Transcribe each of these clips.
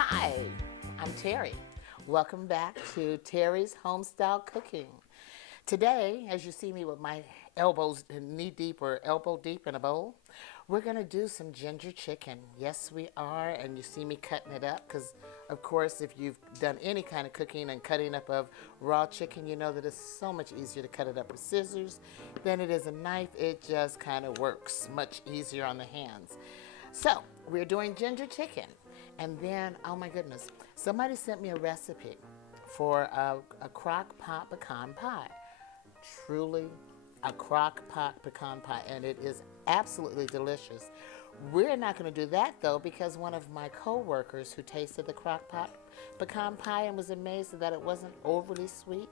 Hi, I'm Teri. Welcome back to Teri's Homestyle Cooking. Today, as you see me with my elbows knee deep or elbow deep in a bowl, we're going to do some ginger chicken. Yes, we are, and you see me cutting it up because, of course, if you've done any kind of cooking and cutting up of raw chicken, you know that it's so much easier to cut it up with scissors than it is a knife. It just kind of works much easier on the hands. So, we're doing ginger chicken. And then, oh my goodness, somebody sent me a recipe for a crock pot pecan pie. Truly a crock pot pecan pie, and it is absolutely delicious. We're not going to do that though, because one of my co-workers who tasted the crock pot pecan pie and was amazed that it wasn't overly sweet,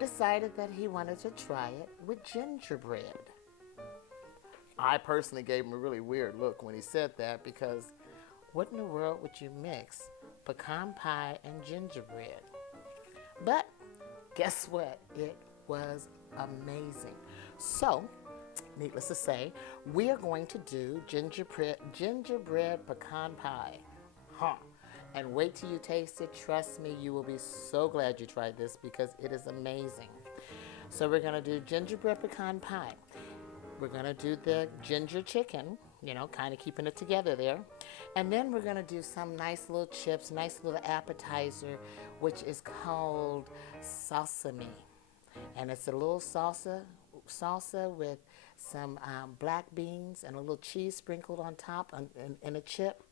decided that he wanted to try it with gingerbread. I personally gave him a really weird look when he said that, because what in the world would you mix pecan pie and gingerbread? But guess what? It was amazing. So, needless to say, we are going to do gingerbread pecan pie. And wait till you taste it. Trust me, you will be so glad you tried this because it is amazing. So we're going to do gingerbread pecan pie. We're going to do the ginger chicken, you know, kind of keeping it together there. And then we're going to do some nice little chips, nice little appetizer, which is called salsa. And it's a little salsa with some black beans and a little cheese sprinkled on top and a chip.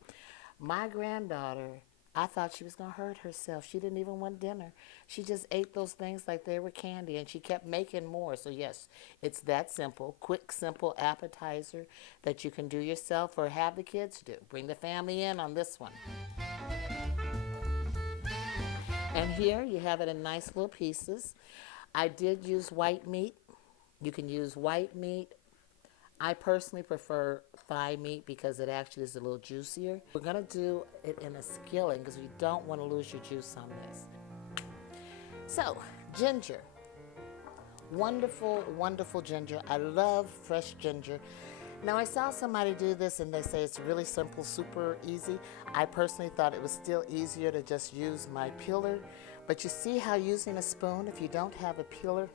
My granddaughter, I thought she was going to hurt herself. She didn't even want dinner. She just ate those things like they were candy, and she kept making more. So yes, it's that simple, quick, simple appetizer that you can do yourself or have the kids do. Bring the family in on this one. And here you have it in nice little pieces. I did use white meat. You can use white meat. I personally prefer thigh meat because it actually is a little juicier. We're going to do it in a skillet because you don't want to lose your juice on this. So, ginger. Wonderful, wonderful ginger. I love fresh ginger. Now, I saw somebody do this and they say it's really simple, super easy. I personally thought it was still easier to just use my peeler. But you see how using a spoon, if you don't have a peeler,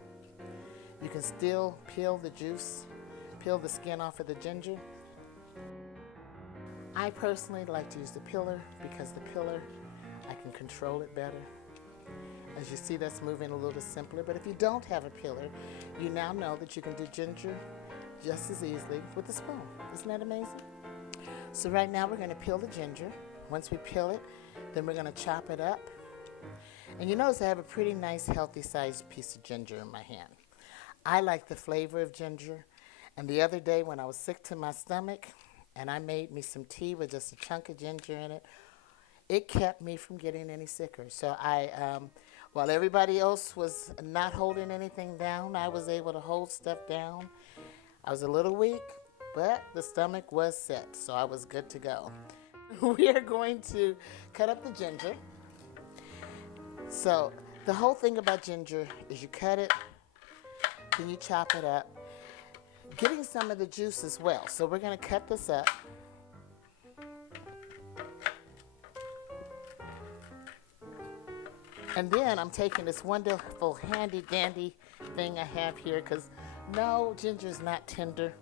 you can still peel the juice, peel the skin off of the ginger. I personally like to use the peeler because the peeler, I can control it better. As you see, that's moving a little simpler. But if you don't have a peeler, you now know that you can do ginger just as easily with a spoon. Isn't that amazing? So right now we're going to peel the ginger. Once we peel it, then we're going to chop it up. And you notice I have a pretty nice healthy sized piece of ginger in my hand. I like the flavor of ginger. And the other day when I was sick to my stomach and I made me some tea with just a chunk of ginger in it, it kept me from getting any sicker. So while everybody else was not holding anything down, I was able to hold stuff down. I was a little weak, but the stomach was set, so I was good to go. We are going to cut up the ginger. So the whole thing about ginger is you cut it, then you chop it up, getting some of the juice as well. So we're going to cut this up. And then I'm taking this wonderful handy dandy thing I have here, because no, ginger is not tender.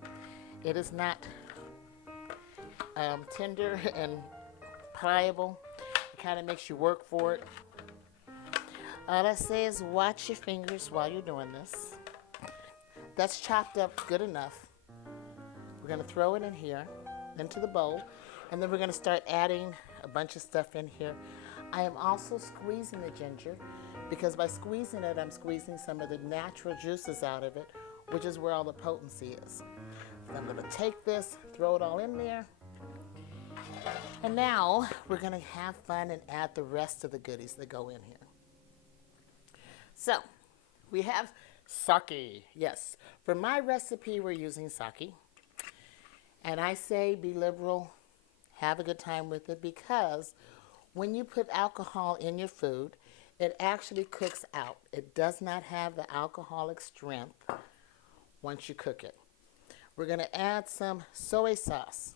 It is not tender and pliable. It kind of makes you work for it. All I say is watch your fingers while you're doing this. That's chopped up good enough. We're going to throw it in here, into the bowl, and then we're going to start adding a bunch of stuff in here. I am also squeezing the ginger because by squeezing it, I'm squeezing some of the natural juices out of it, which is where all the potency is. So I'm going to take this, throw it all in there, and now we're going to have fun and add the rest of the goodies that go in here. So we have sake. Yes, for my recipe, we're using sake. And I say be liberal, have a good time with it, because when you put alcohol in your food, it actually cooks out. It does not have the alcoholic strength once you cook it. We're going to add some soy sauce.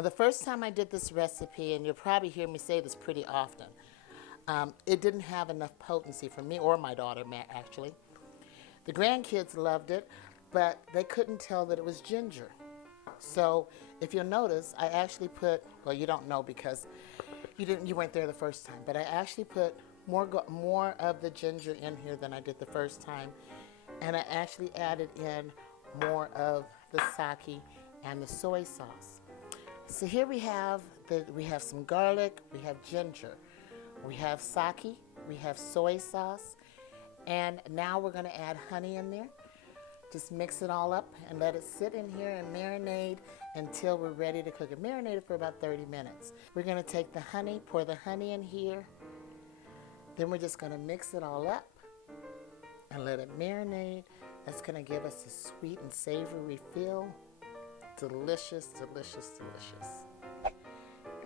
Now, the first time I did this recipe, and you'll probably hear me say this pretty often, it didn't have enough potency for me or my daughter, actually. The grandkids loved it, but they couldn't tell that it was ginger. So if you'll notice, I actually put, well, you don't know because you weren't there the first time, but I actually put more of the ginger in here than I did the first time, and I actually added in more of the sake and the soy sauce. So here we have some garlic, we have ginger, we have sake, we have soy sauce, and now we're going to add honey in there. Just mix it all up and let it sit in here and marinate until we're ready to cook it. Marinate it for about 30 minutes. We're going to take the honey, pour the honey in here. Then we're just going to mix it all up and let it marinate. That's going to give us a sweet and savory feel. Delicious, delicious, delicious.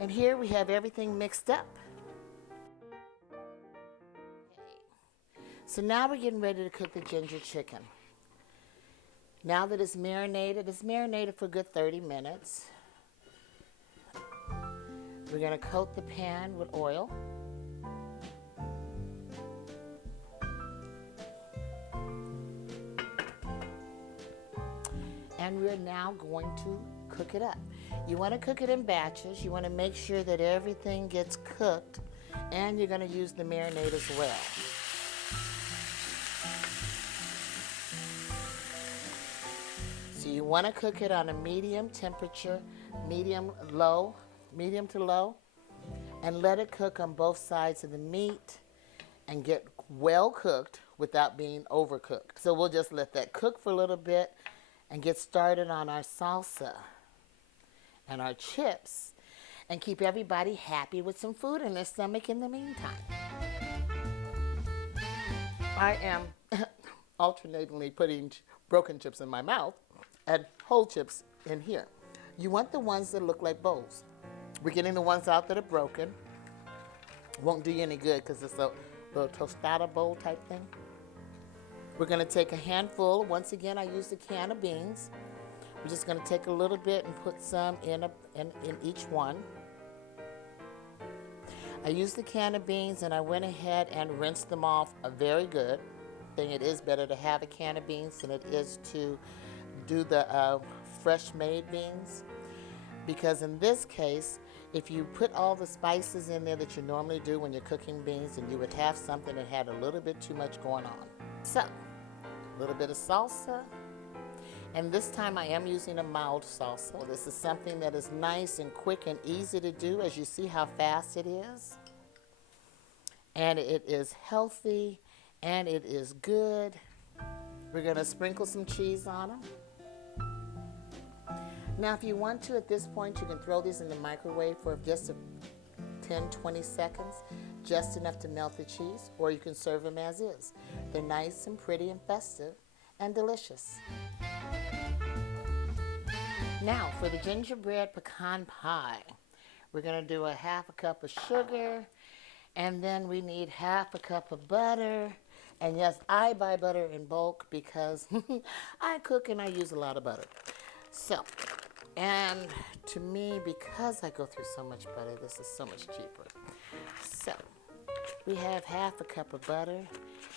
And here we have everything mixed up. So now we're getting ready to cook the ginger chicken. Now that it's marinated for a good 30 minutes. We're going to coat the pan with oil. And we're now going to cook it up. You want to cook it in batches. You want to make sure that everything gets cooked, and you're going to use the marinade as well. So you want to cook it on a medium temperature, medium to low, and let it cook on both sides of the meat and get well cooked without being overcooked. So we'll just let that cook for a little bit and get started on our salsa and our chips and keep everybody happy with some food in their stomach in the meantime. I am alternatingly putting broken chips in my mouth and whole chips in here. You want the ones that look like bowls. We're getting the ones out that are broken. Won't do you any good because it's a little tostada bowl type thing. We're going to take a handful. Once again, I used a can of beans. We're just going to take a little bit and put some in each one. I used the can of beans and I went ahead and rinsed them off very good. It is better to have a can of beans than it is to do the fresh made beans, because in this case, if you put all the spices in there that you normally do when you're cooking beans, then you would have something that had a little bit too much going on. So, a little bit of salsa, and this time I am using a mild salsa. This is something that is nice and quick and easy to do, as you see how fast it is. And it is healthy, and it is good. We're going to sprinkle some cheese on them. Now, if you want to, at this point, you can throw these in the microwave for just 10-20 seconds, just enough to melt the cheese, or you can serve them as is. They're nice and pretty and festive and delicious. Now, for the gingerbread pecan pie, we're going to do 1/2 cup of sugar, and then we need 1/2 cup of butter. And yes, I buy butter in bulk because I cook and I use a lot of butter. So, and to me, because I go through so much butter, this is so much cheaper. So, we have 1/2 cup of butter.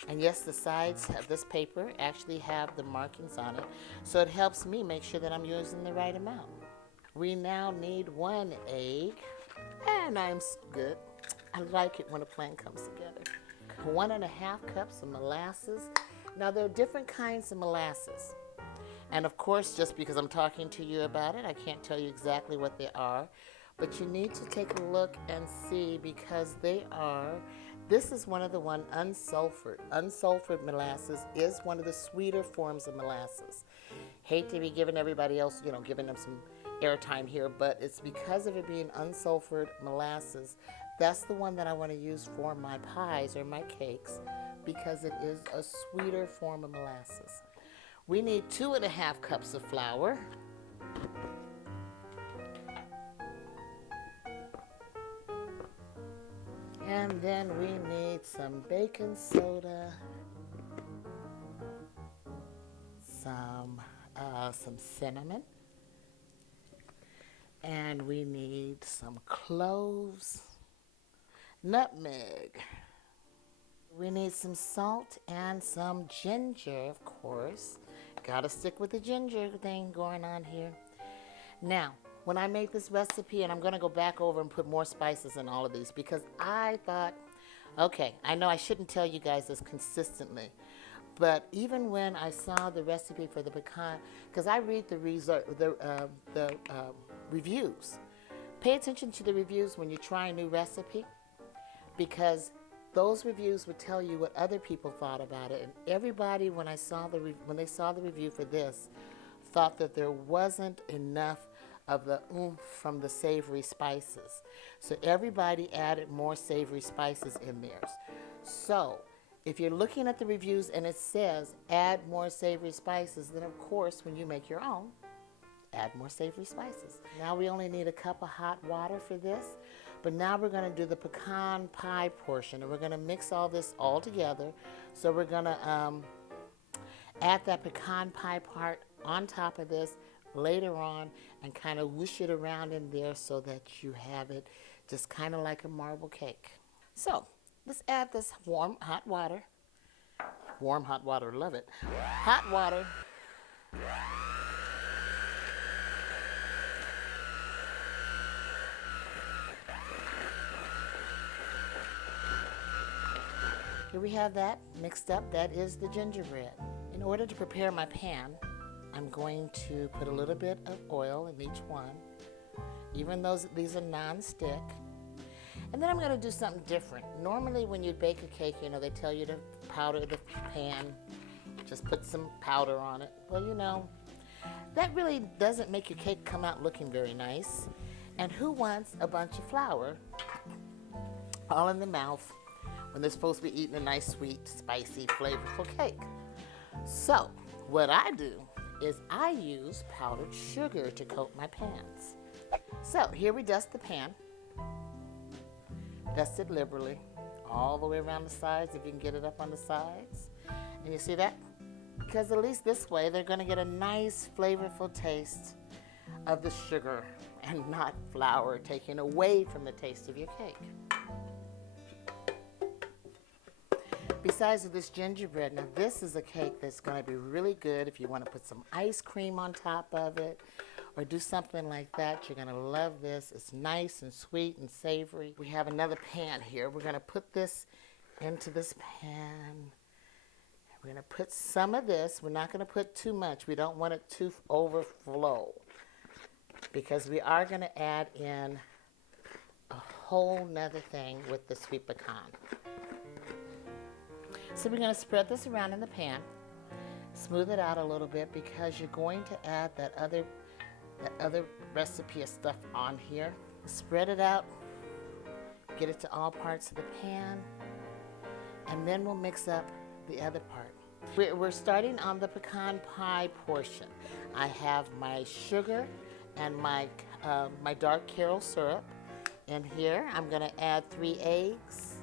And yes, the sides of this paper actually have the markings on it. So it helps me make sure that I'm using the right amount. We now need 1 egg. And I'm so good. I like it when a plan comes together. 1.5 cups of molasses. Now, there are different kinds of molasses. And of course, just because I'm talking to you about it, I can't tell you exactly what they are. But you need to take a look and see, because this is one of the unsulfured. Unsulfured molasses is one of the sweeter forms of molasses. Hate to be giving everybody else, giving them some airtime here, but it's because of it being unsulfured molasses. That's the one that I want to use for my pies or my cakes, because it is a sweeter form of molasses. We need 2.5 cups of flour. And then we need some baking soda, some cinnamon. And we need some cloves, nutmeg. We need some salt and some ginger, of course. Gotta stick with the ginger thing going on here. Now, when I made this recipe, and I'm gonna go back over and put more spices in all of these because I thought, okay, I know I shouldn't tell you guys this consistently, but even when I saw the recipe for the pecan, because I read the reviews. Pay attention to the reviews when you try a new recipe, because those reviews would tell you what other people thought about it. And everybody, when they saw the review for this, thought that there wasn't enough of the oomph from the savory spices. So everybody added more savory spices in theirs. So if you're looking at the reviews and it says add more savory spices, then of course when you make your own, add more savory spices. Now we only need a cup of hot water for this, but now we're going to do the pecan pie portion, and we're going to mix all this all together. So we're going to add that pecan pie part on top of this later on and kind of whoosh it around in there so that you have it just kind of like a marble cake. So let's add this warm hot water. Warm hot water, love it. Hot water. Here we have that mixed up. That is the gingerbread. In order to prepare my pan, I'm going to put a little bit of oil in each one, even though these are non-stick. And then I'm going to do something different. Normally when you bake a cake, you know, they tell you to powder the pan, just put some powder on it. Well, you know, that really doesn't make your cake come out looking very nice. And who wants a bunch of flour all in the mouth when they're supposed to be eating a nice, sweet, spicy, flavorful cake? So what I do is I use powdered sugar to coat my pans. So here we dust the pan. Dust it liberally all the way around the sides, if you can get it up on the sides. And you see that? Because at least this way they're going to get a nice flavorful taste of the sugar and not flour taking away from the taste of your cake. Besides this gingerbread, now this is a cake that's going to be really good if you want to put some ice cream on top of it or do something like that. You're going to love this. It's nice and sweet and savory. We have another pan here. We're going to put this into this pan. We're going to put some of this. We're not going to put too much. We don't want it to overflow because we are going to add in a whole nother thing with the sweet pecan. So we're going to spread this around in the pan, smooth it out a little bit because you're going to add that other recipe of stuff on here. Spread it out, get it to all parts of the pan, and then we'll mix up the other part. We're starting on the pecan pie portion. I have my sugar and my dark caramel syrup in here. I'm going to add 3 eggs.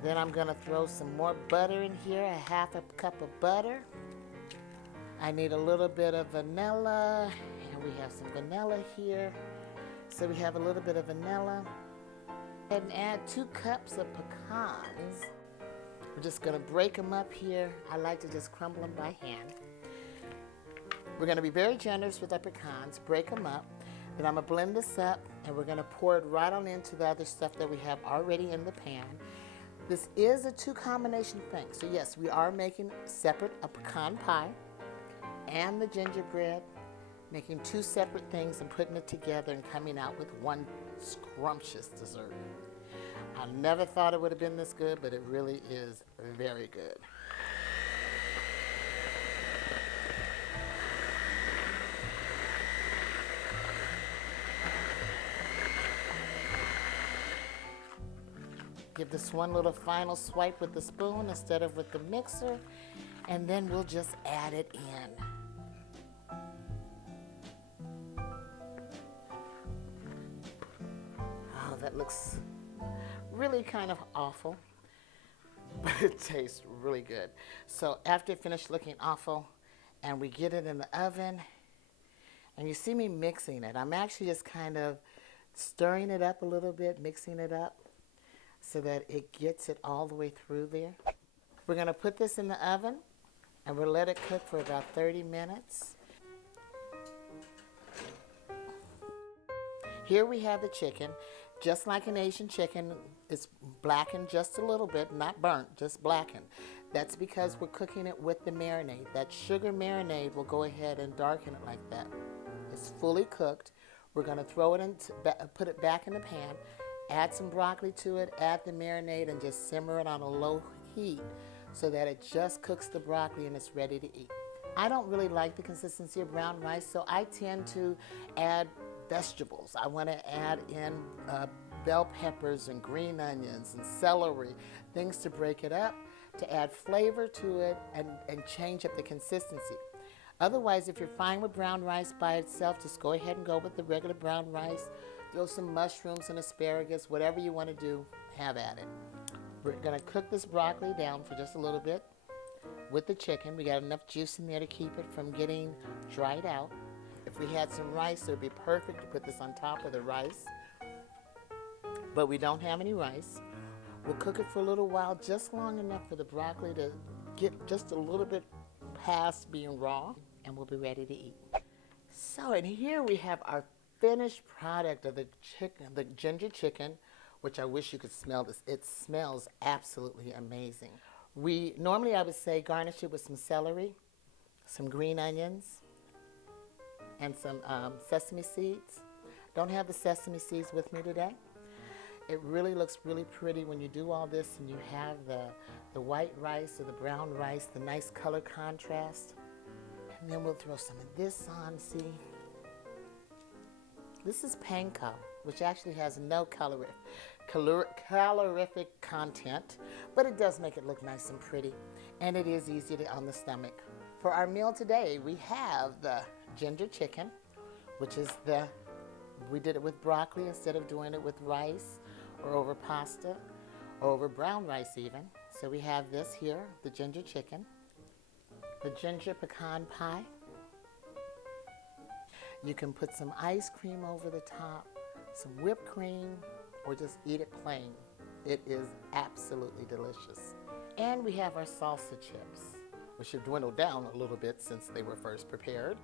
Then I'm going to throw some more butter in here, a half a cup of butter. I need a little bit of vanilla, and we have some vanilla here. So we have a little bit of vanilla. And add 2 cups of pecans. We're just going to break them up here. I like to just crumble them by hand. We're going to be very generous with our pecans, break them up. Then I'm going to blend this up, and we're going to pour it right on into the other stuff that we have already in the pan. This is a 2 combination thing. So yes, we are making separate a pecan pie and the gingerbread, making 2 separate things and putting it together and coming out with one scrumptious dessert. I never thought it would have been this good, but it really is very good. Give this one little final swipe with the spoon instead of with the mixer, and then we'll just add it in. Oh, that looks really kind of awful, but it tastes really good. So after it finished looking awful, and we get it in the oven, And you see me mixing it. I'm actually just kind of stirring it up a little bit, mixing it up so that it gets it all the way through there. We're going to put this in the oven and we'll let it cook for about 30 minutes. Here we have the chicken. Just like an Asian chicken, it's blackened just a little bit, not burnt, just blackened. That's because we're cooking it with the marinade. That sugar marinade will go ahead and darken it like that. It's fully cooked. We're going to throw it in, put it back in the pan, add some broccoli to it, add the marinade, and just simmer it on a low heat so that it just cooks the broccoli and it's ready to eat. I don't really like the consistency of brown rice, so I tend to add vegetables. I want to add in bell peppers and green onions and celery, things to break it up, to add flavor to it and change up the consistency. Otherwise, if you're fine with brown rice by itself, just go ahead and go with the regular brown rice. Throw some mushrooms and asparagus, whatever you want to do, have at it. We're going to cook this broccoli down for just a little bit with the chicken. We got enough juice in there to keep it from getting dried out. If we had some rice, it would be perfect to put this on top of the rice. But we don't have any rice. We'll cook it for a little while, just long enough for the broccoli to get just a little bit past being raw, and we'll be ready to eat. So, and here we have our finished product of the chicken, the ginger chicken, which I wish you could smell this. It smells absolutely amazing. Normally I would say garnish it with some celery, some green onions, and some sesame seeds. Don't have the sesame seeds with me today. It really looks really pretty when you do all this and you have the white rice or the brown rice, the nice color contrast. And then we'll throw some of this on, see. This is panko, which actually has no calorific content, but it does make it look nice and pretty, and it is easy on the stomach. For our meal today, we have the ginger chicken, which is we did it with broccoli instead of doing it with rice or over pasta or over brown rice even. So we have this here, the ginger chicken, the ginger pecan pie. You can put some ice cream over the top, some whipped cream, or just eat it plain. It is absolutely delicious. And we have our salsa chips, which have dwindled down a little bit since they were first prepared.